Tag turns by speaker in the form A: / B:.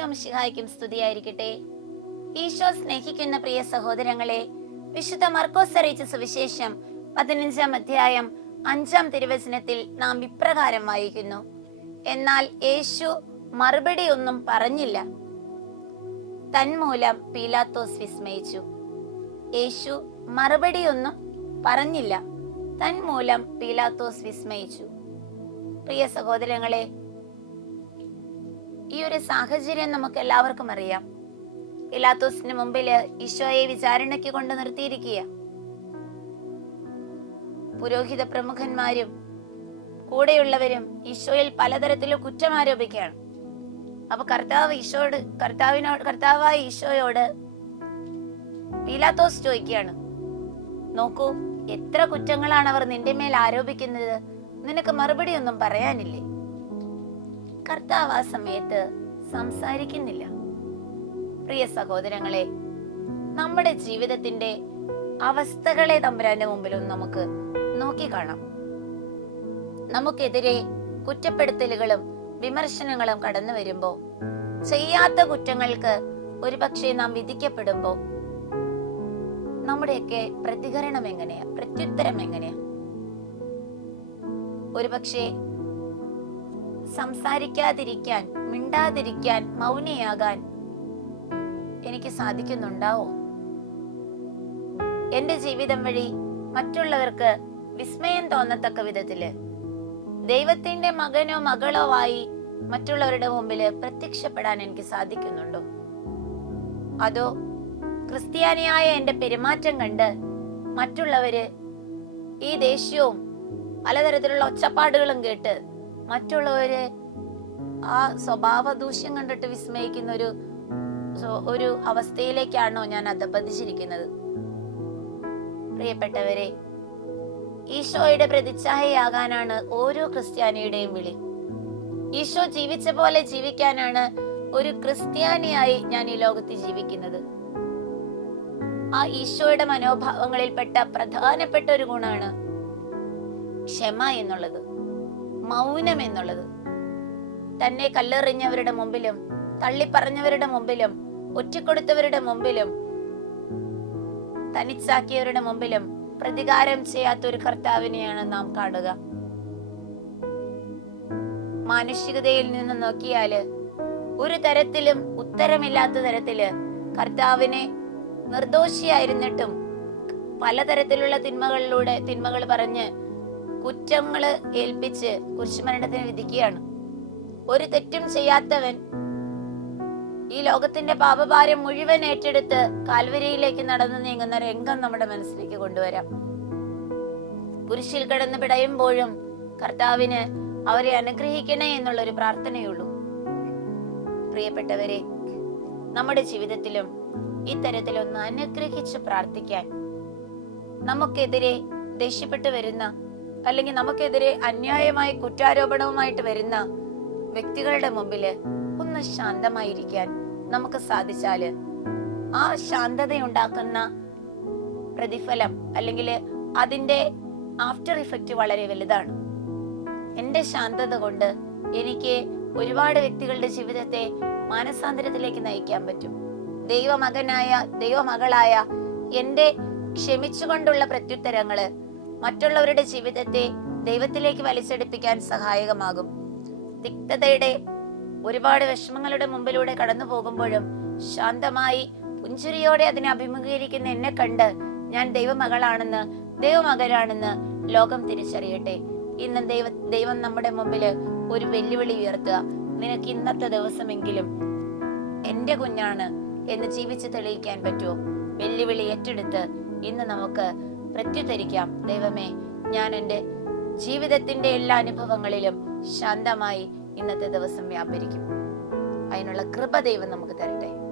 A: ഈശോ മിശിഹായ്ക്കും സ്തുതിയായിരിക്കട്ടെ. ഈശോ സ്നേഹിക്കുന്ന പ്രിയ സഹോദരങ്ങളെ വിശുദ്ധ മർക്കോസ് അറിയിച്ച സുവിശേഷം പതിനഞ്ചാം അധ്യായം അഞ്ചാം തിരുവചനത്തിൽ നാം ഇപ്രകാരം വായിക്കുന്നു. എന്നാൽ യേശു മറുപടി ഒന്നും പറഞ്ഞില്ല. തന്മൂലം പീലാത്തോസ് വിസ്മയിച്ചു. യേശു മറുപടി ഒന്നും പറഞ്ഞില്ല. തന്മൂലം പീലാത്തോസ് വിസ്മയിച്ചു. പ്രിയ സഹോദരങ്ങളെ ഈ ഒരു സാഹചര്യം നമുക്ക് എല്ലാവർക്കും അറിയാം. ഇലാത്തോസിന് മുമ്പിൽ ഈശോയെ വിചാരണയ്ക്ക് കൊണ്ട് നിർത്തിയിരിക്കുക പുരോഹിത പ്രമുഖന്മാരും കൂടെയുള്ളവരും ഈശോയിൽ പലതരത്തിലും കുറ്റം ആരോപിക്കുകയാണ്. അപ്പൊ കർത്താവ് ഈശോയോട് കർത്താവിനോട് കർത്താവായ ഈശോയോട് പീലാത്തോസ് ചോദിക്കുകയാണ്. നോക്കൂ എത്ര കുറ്റങ്ങളാണ് അവർ നിന്റെ മേൽ ആരോപിക്കുന്നത്? നിനക്ക് മറുപടി ഒന്നും പറയാനില്ലേ? കർത്താവ് ആ സമയത്ത് സംസാരിക്കുന്നില്ല. പ്രിയ സഹോദരങ്ങളെ നമ്മുടെ ജീവിതത്തിന്റെ അവസ്ഥകളെ തമ്പുരാന്റെ മുമ്പിലും നമുക്ക് നോക്കിക്കാണാം നമുക്കെതിരെ കുറ്റപ്പെടുത്തലുകളും വിമർശനങ്ങളും കടന്നു വരുമ്പോ ചെയ്യാത്ത കുറ്റങ്ങൾക്ക് ഒരുപക്ഷെ നാം വിധിക്കപ്പെടുമ്പോ നമ്മുടെയൊക്കെ പ്രതികരണം എങ്ങനെയാ? പ്രത്യുത്തരം എങ്ങനെയാ? ഒരുപക്ഷെ സംസാരിക്കാതിരിക്കാൻ മിണ്ടാതിരിക്കാൻ മൗനിയാകാൻ എനിക്ക് സാധിക്കുന്നുണ്ടാവോ? എന്റെ ജീവിതം വഴി മറ്റുള്ളവർക്ക് വിസ്മയം തോന്നത്തക്ക വിധത്തിൽ ദൈവത്തിന്റെ മകനോ മകളോ ആയി മറ്റുള്ളവരുടെ മുമ്പിൽ പ്രത്യക്ഷപ്പെടാൻ എനിക്ക് സാധിക്കുന്നുണ്ടോ? അതോ ക്രിസ്ത്യാനിയായ എന്റെ പെരുമാറ്റം കണ്ട് മറ്റുള്ളവര് ഈ ദേഷ്യവും പലതരത്തിലുള്ള ഒച്ചപ്പാടുകളും കേട്ട് മറ്റുള്ളവര് ആ സ്വഭാവ ദൂഷ്യം കണ്ടിട്ട് വിസ്മയിക്കുന്ന ഒരു ഒരു അവസ്ഥയിലേക്കാണോ ഞാൻ അധപതിച്ചിരിക്കുന്നത് പ്രിയപ്പെട്ടവരെ ഈശോയുടെ പ്രതിച്ഛായയാകാനാണ് ഓരോ ക്രിസ്ത്യാനിയുടെയും വിളി. ഈശോ ജീവിച്ച പോലെ ജീവിക്കാനാണ് ഒരു ക്രിസ്ത്യാനിയായി ഞാൻ ഈ ലോകത്ത് ജീവിക്കുന്നത്. ആ ഈശോയുടെ മനോഭാവങ്ങളിൽപ്പെട്ട പ്രധാനപ്പെട്ട ഒരു ഗുണമാണ് ക്ഷമ എന്നുള്ളത്. മൗനം എന്നുള്ളത്. തന്നെ കല്ലെറിഞ്ഞവരുടെ മുമ്പിലും തള്ളിപ്പറഞ്ഞവരുടെ മുമ്പിലും ഒറ്റക്കൊടുത്തവരുടെ മുമ്പിലും തനിച്ചാക്കിയവരുടെ മുമ്പിലും പ്രതികാരം ചെയ്യാത്ത ഒരു കർത്താവിനെയാണ് നാം കാണുക. മാനുഷികതയിൽ നിന്ന് നോക്കിയാൽ ഒരു തരത്തിലും ഉത്തരമില്ലാത്ത തരത്തിൽ കർത്താവിനെ നിർദോഷിയായിരുന്നിട്ടും പലതരത്തിലുള്ള തിന്മകളിലൂടെ തിന്മകൾ പറഞ്ഞ് കുറ്റങ്ങൾ ഏൽപ്പിച്ച് കുരിശുമരണത്തിന് വിധിക്കുകയാണ്. ഒരു തെറ്റും ചെയ്യാത്തവൻ ഈ ലോകത്തിന്റെ പാപഭാരം മുഴുവൻ ഏറ്റെടുത്ത് കാൽവരിയിലേക്ക് നടന്നു നീങ്ങുന്ന രംഗം നമ്മുടെ മനസ്സിലേക്ക് കൊണ്ടുവരാം. കുരിശിൽ കിടന്ന് പിടയുമ്പോഴും കർത്താവിന് അവരെ അനുഗ്രഹിക്കണേ എന്നുള്ള ഒരു പ്രാർത്ഥനയുള്ളൂ. പ്രിയപ്പെട്ടവരെ നമ്മുടെ ജീവിതത്തിലും ഇത്തരത്തിലൊന്ന് അനുഗ്രഹിച്ച് പ്രാർത്ഥിക്കാൻ നമുക്കെതിരെ ദേഷ്യപ്പെട്ടു വരുന്ന അല്ലെങ്കിൽ നമുക്കെതിരെ അന്യായമായി കുറ്റാരോപണവുമായിട്ട് വരുന്ന വ്യക്തികളുടെ മുമ്പിൽ ഒന്ന് ശാന്തമായിരിക്കാൻ നമുക്ക് സാധിച്ചാൽ ആ ശാന്തതയുണ്ടാക്കുന്ന പ്രതിഫലം അല്ലെങ്കിൽ അതിന്റെ ആഫ്റ്റർ ഇഫക്റ്റ് വളരെ വലുതാണ്. എന്റെ ശാന്തത കൊണ്ട് എനിക്ക് ഒരുപാട് വ്യക്തികളുടെ ജീവിതത്തെ മാനസാന്തരത്തിലേക്ക് നയിക്കാൻ പറ്റും. ദൈവമകനായ ദൈവമകളായ എന്റെ ക്ഷമിച്ചുകൊണ്ടുള്ള പ്രത്യുത്തരങ്ങൾ മറ്റുള്ളവരുടെ ജീവിതത്തെ ദൈവത്തിലേക്ക് വലിച്ചെടുപ്പിക്കാൻ സഹായകമാകും. തിക്തതയുടെ ഒരുപാട് വിഷമങ്ങളുടെ മുമ്പിലൂടെ കടന്നു പോകുമ്പോഴും ശാന്തമായി പുഞ്ചിരിയോടെ അതിനെ അഭിമുഖീകരിക്കുന്ന എന്നെ കണ്ട് ഞാൻ ദൈവമകളാണെന്ന് ദൈവമകരാണെന്ന് ലോകം തിരിച്ചറിയട്ടെ. ഇന്ന് ദൈവ ദൈവം നമ്മുടെ മുമ്പിൽ ഒരു വെല്ലുവിളി ഉയർത്തുക. നിനക്ക് ഇന്നത്തെ ദിവസമെങ്കിലും എന്റെ കുഞ്ഞാണ് എന്ന് ജീവിച്ച് തെളിയിക്കാൻ പറ്റുമോ? വെല്ലുവിളി ഏറ്റെടുത്ത് ഇന്ന് നമുക്ക് പ്രത്യുത്തരിക്കാം ദൈവമേ ഞാൻ എന്റെ ജീവിതത്തിന്റെ എല്ലാ അനുഭവങ്ങളിലും ശാന്തമായി ഇന്നത്തെ ദിവസം വ്യാപരിക്കും. അതിനുള്ള കൃപ ദൈവം നമുക്ക് തരട്ടെ.